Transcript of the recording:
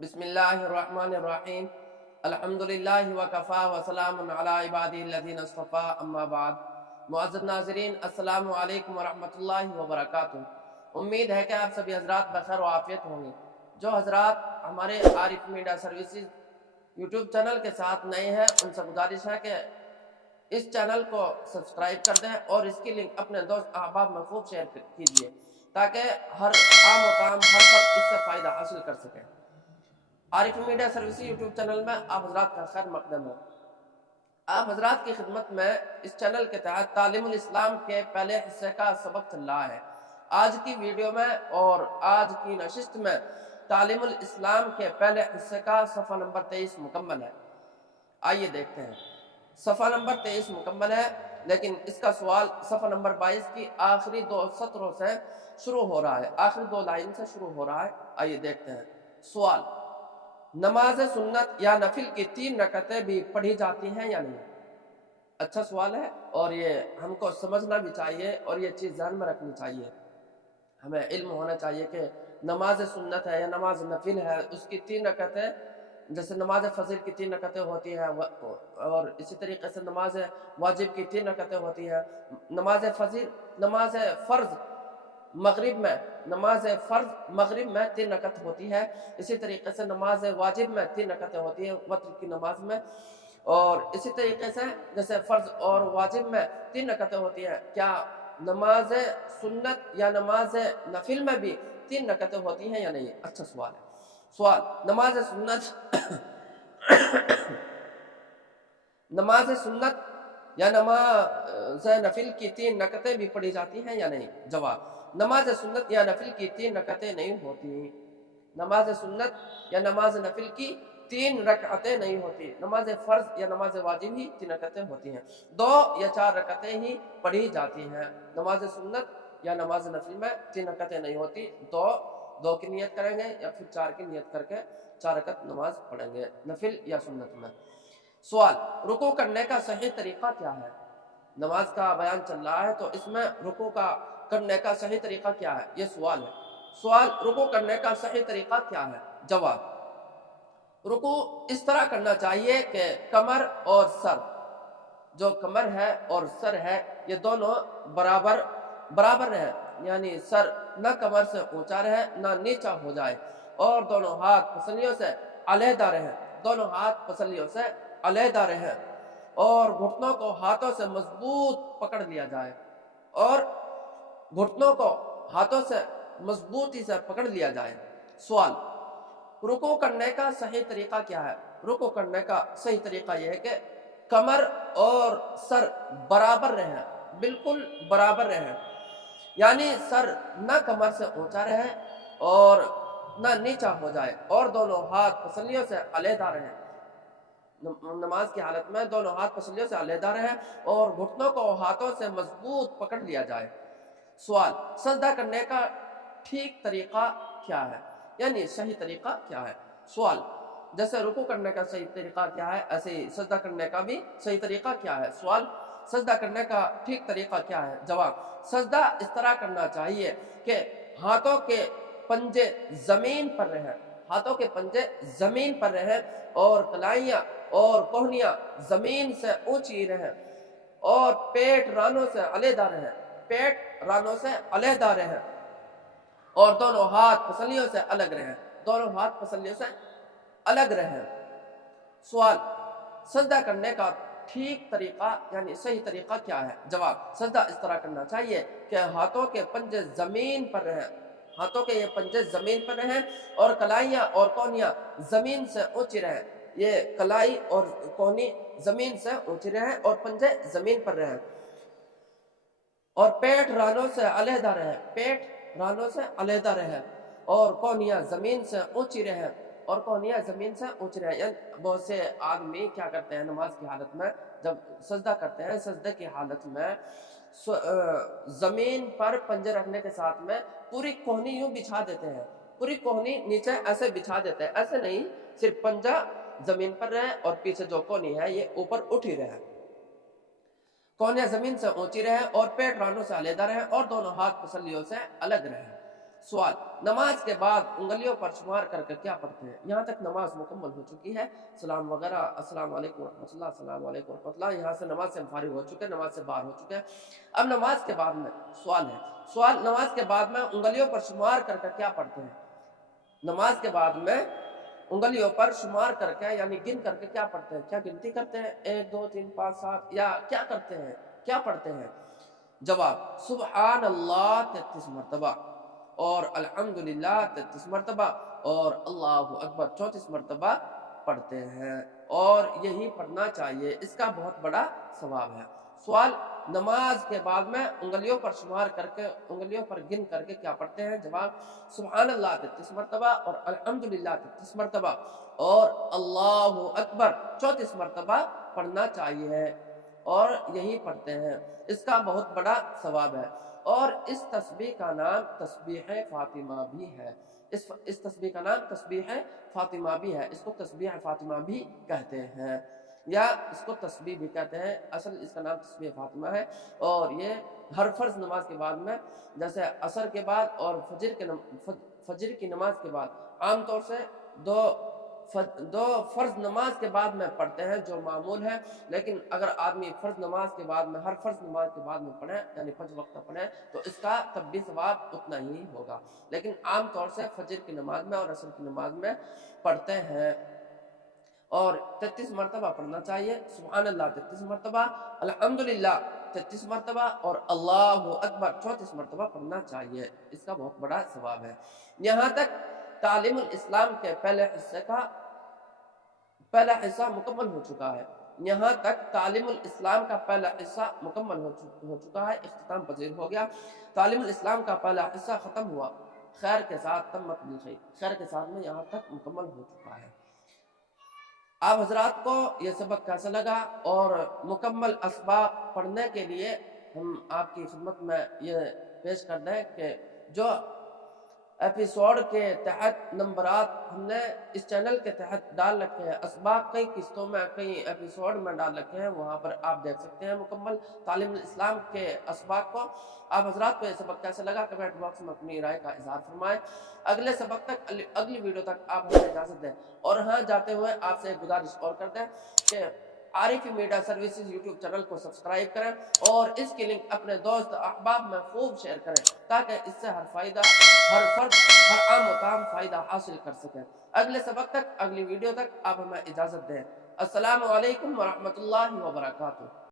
बिस्मिल्लाहिर्रहमानिर्रहीम अल्हम्दुलिल्लाहि वकफ़ा वसलामुन अला इबादिही अल्लज़ीना इस्तफ़ा अम्मा बाद। मुअज़्ज़ज़ नाज़रीन, अस्सलामु अलैकुम वरहमतुल्लाहि वबरकातुहू। उम्मीद है कि आप सभी हज़रात बख़ैर व आफ़ियत होंगे। जो हज़रात हमारे Arif media services YouTube channel के साथ नए हैं, उनसे गुजारिश है कि इस चैनल को सब्सक्राइब कर दें और इसकी लिंक अपने दोस्त अहबाब में खूब शेयर कीजिए ताकि हर आम व काम हर फर्द इससे फ़ायदा हासिल कर सके। Arif media services YouTube channel में आप हज़रात का खैर मकदम है। आप हज़रात की खिदमत में इस चैनल के तहत तालीमुल इस्लाम के पहले हिस्से का सबक चल रहा है। आज की वीडियो में और आज की नशिस्त में तालीमुल इस्लाम के पहले हिस्से का सफ़ा नंबर 23 मुकम्मल है। आइए देखते हैं। सफ़ा नंबर 23 मुकम्मल है, लेकिन इसका सवाल सफ़ा नंबर 22 की आखिरी दो सत्रों से शुरू हो रहा है, आखिरी दो लाइन से शुरू हो रहा है। आइए देखते हैं। सवाल, नमाज सुन्नत या नफिल की 3 रकअतें भी पढ़ी जाती हैं या नहीं? अच्छा सवाल है और ये हमको समझना भी चाहिए और ये चीज़ ध्यान में रखनी चाहिए। हमें इल्म होना चाहिए कि नमाज सुन्नत है या नमाज नफिल है, उसकी 3 रकअतें, जैसे नमाज फजर की 3 रकअतें होती हैं और इसी तरीके से नमाज वाजिब की 3 रकअतें होती हैं। नमाज फ़र्ज मगरिब में नमाज फ़र्ज मगरिब में 3 रकअत होती है। इसी तरीके से नमाज वाजिब में 3 रकअतें होती हैं वत्र की नमाज में। और इसी तरीके से जैसे फ़र्ज और वाजिब में 3 रकअतें होती हैं, क्या नमाज सुन्नत या नमाज नफिल में भी 3 रकअतें होती हैं या नहीं? अच्छा सवाल है। सवाल, नमाज सुन्नत या नमाज नफिल की 3 रकअतें भी पढ़ी जाती हैं या नहीं? जवाब, नमाज सुन्नत या नफिल की 3 रकअतें नहीं होती। नमाज सुन्नत या नमाज नफिल की 3 रकअतें नहीं होती। नमाज फ़र्ज या नमाज वाजिब ही 3 रकअतें होती हैं। 2 या 4 रकअतें ही पढ़ी जाती हैं। नमाज सुन्नत या नमाज नफिल में 3 रकअतें नहीं होती। 2 की नियत करेंगे या फिर 4 की नियत करके 4 रकअत नमाज पढ़ेंगे नफिल या सुन्नत में। सवाल, रुकू करने का सही तरीका क्या है? नमाज का बयान चल रहा है तो इसमें रुकू का करने का सही तरीका क्या है, ये सवाल है। सवाल, रुकू करने का सही तरीका क्या है? जवाब, रुकू इस तरह करना चाहिए कि कमर और सर, जो कमर है और सर है, ये दोनों बराबर रहे, यानी सर न कमर से ऊंचा रहे न नीचा हो जाए और दोनों हाथ पसलियों से अलहदा रहे। दोनों हाथ पसलियों से अलहदा रहे और घुटनों को हाथों से मजबूत पकड़ लिया जाए और घुटनों को हाथों से मजबूती से पकड़ लिया जाए। सवाल, रुकू करने का सही तरीका क्या है? रुकू करने का सही तरीका यह है कि कमर और सर बराबर रहे, बिल्कुल बराबर रहे, यानी सर न कमर से ऊंचा रहे और न नीचा हो जाए और दोनों हाथ पसलियों से अलहदा रहे। नमाज की हालत में दोनों हाथ पसलियों से अलहदा रहे और घुटनों को हाथों से मजबूत पकड़ लिया जाए। सवाल, सजदा करने का ठीक तरीका क्या है, यानी सही तरीका क्या है? सवाल, जैसे रुकू करने का सही तरीका क्या है, ऐसे ही सजदा करने का भी सही तरीका क्या है? सवाल, सजदा करने का ठीक तरीका क्या है? जवाब, सजदा इस तरह करना चाहिए कि हाथों के पंजे जमीन पर रहे, हाथों के पंजे जमीन पर रहे और कलाइयाँ और कोहनियाँ जमीन से ऊंची रहे और पेट रानों से अलहदा रहे, पेट रानों से अलहदा रहे और दोनों हाथ पसलियों से अलग रहे, दोनों हाथ पसलियों से अलग रहे। सवाल, सजदा करने का ठीक तरीका यानी सही तरीका क्या है? जवाब, सजदा इस तरह करना चाहिए कि हाथों के पंजे जमीन पर रहे, हाथों के ये पंजे जमीन पर रहे और कलाइयाँ और कोहनियाँ जमीन से ऊंची रहे। ये कलाई और कोहनी जमीन से ऊंची रहे और पंजे जमीन पर रहे और पेट रानों से अलहदा रहे, पेट रानों से अलहदा रहे और कोहनियाँ जमीन से ऊंची रहे और कोहनियाँ जमीन से ऊंची रहे। बहुत से आदमी क्या करते हैं, नमाज की हालत में जब सजदा करते हैं, सजदे की हालत में जमीन पर पंजे रखने के साथ में पूरी कोहनी यूं बिछा देते हैं, पूरी कोहनी नीचे ऐसे बिछा देते हैं। ऐसे नहीं, सिर्फ पंजा जमीन पर रहे और पीछे जो कोहनी है ये ऊपर उठ ही रहे, कोहनियाँ जमीन से ऊंची रहे और पेट रानों से अलहदा रहे और दोनों हाथ पसलियों से अलग रहे। سوال، نماز کے بعد انگلیوں پر شمار کر کے کیا پڑھتے ہیں؟ یہاں تک نماز مکمل ہو چکی ہے، سلام وغیرہ، السلام علیکم ورحمۃ اللہ، السلام علیکم ورحمۃ اللہ، یہاں سے نماز سے فارغ ہو چکے ہیں، نماز سے باہر ہو چکے ہیں۔ اب نماز کے بعد میں سوال ہے، سوال، نماز کے بعد میں انگلیوں پر شمار کر کے کیا پڑھتے ہیں؟ نماز کے بعد میں انگلیوں پر شمار کر کے یعنی گن کر کے کیا پڑھتے ہیں؟ کیا گنتی کرتے ہیں 1 2 3 5 7 یا کیا کرتے ہیں؟ کیا پڑھتے ہیں؟ جواب، سبحان اللہ 33 مرتبہ اور الحمدللہ 33 مرتبہ اور اللہ اکبر 34 مرتبہ پڑھتے ہیں، اور یہی پڑھنا چاہیے، اس کا بہت بڑا ثواب ہے۔ سوال، نماز کے بعد میں انگلیوں پر شمار کر کے انگلیوں پر گن کر کے کیا پڑھتے ہیں؟ جواب، سبحان اللہ 33 مرتبہ اور الحمدللہ 33 مرتبہ اور اللہ اکبر 34 مرتبہ پڑھنا چاہیے، اور یہی پڑھتے ہیں، اس کا بہت بڑا ثواب ہے۔ اور اس تسبیح کا نام تسبیح فاطمہ بھی ہے، اس تسبیح کا نام تسبیح فاطمہ بھی ہے، اس کو تسبیح فاطمہ بھی کہتے ہیں، یا اس کو تسبیح بھی کہتے ہیں، اصل اس کا نام تسبیح فاطمہ ہے۔ اور یہ ہر فرض نماز کے بعد میں، جیسے عصر کے بعد اور فجر کی نماز کے بعد، عام طور سے دو فرض نماز کے بعد میں پڑھتے ہیں جو معمول ہے، لیکن اگر آدمی فرض نماز کے بعد میں ہر فرض نماز کے بعد میں پڑھے یعنی 5 وقت پڑھے تو اس کا تب بھی ثواب اتنا ہی ہوگا، لیکن عام طور سے فجر کی نماز میں اور عصر کی نماز میں پڑھتے ہیں، اور 33 مرتبہ پڑھنا چاہیے، سبحان اللہ 33 مرتبہ، الحمدللہ 33 مرتبہ اور اللہ اکبر 34 مرتبہ پڑھنا چاہیے، اس کا بہت بڑا ثواب ہے۔ یہاں تک تعلیم الاسلام کے پہلا حصہ مکمل ہو چکا ہے، یہاں تک تعلیم الاسلام کا پہلا حصہ مکمل ہو چکا ہے، اختتام پذیر ہو گیا، تعلیم الاسلام کا پہلا حصہ ختم ہوا، خیر کے ساتھ تمت بالخیر، خیر کے ساتھ میں یہاں تک مکمل ہو چکا ہے۔ آپ حضرات کو یہ سبق کیسا لگا، اور مکمل اسباق پڑھنے کے لیے ہم آپ کی خدمت میں یہ پیش کر دیں کہ جو ایپیسوڈ کے تحت نمبرات ہم نے اس چینل کے تحت ڈال رکھے ہیں، اسباق کئی قسطوں میں کئی ایپیسوڈ میں ڈال رکھے ہیں، وہاں پر آپ دیکھ سکتے ہیں مکمل تعلیم الاسلام کے اسباق کو۔ آپ حضرات کو یہ سبق کیسا لگا کمنٹ باکس میں اپنی رائے کا اظہار فرمائیں۔ اگلے سبق تک، اگلی ویڈیو تک آپ ہمیں اجازت دیں، اور ہاں جاتے ہوئے آپ سے ایک گزارش اور کرتے ہیں کہ عارفی میڈیا سروسز یوٹیوب چینل کو سبسکرائب کریں، اور اس کی لنک اپنے دوست احباب میں خوب شیئر کریں، تاکہ اس سے ہر فرد ہر عام و تام فائدہ حاصل کر سکیں۔ اگلے سبق تک، اگلی ویڈیو تک آپ ہمیں اجازت دیں۔ السلام علیکم ورحمۃ اللہ وبرکاتہ۔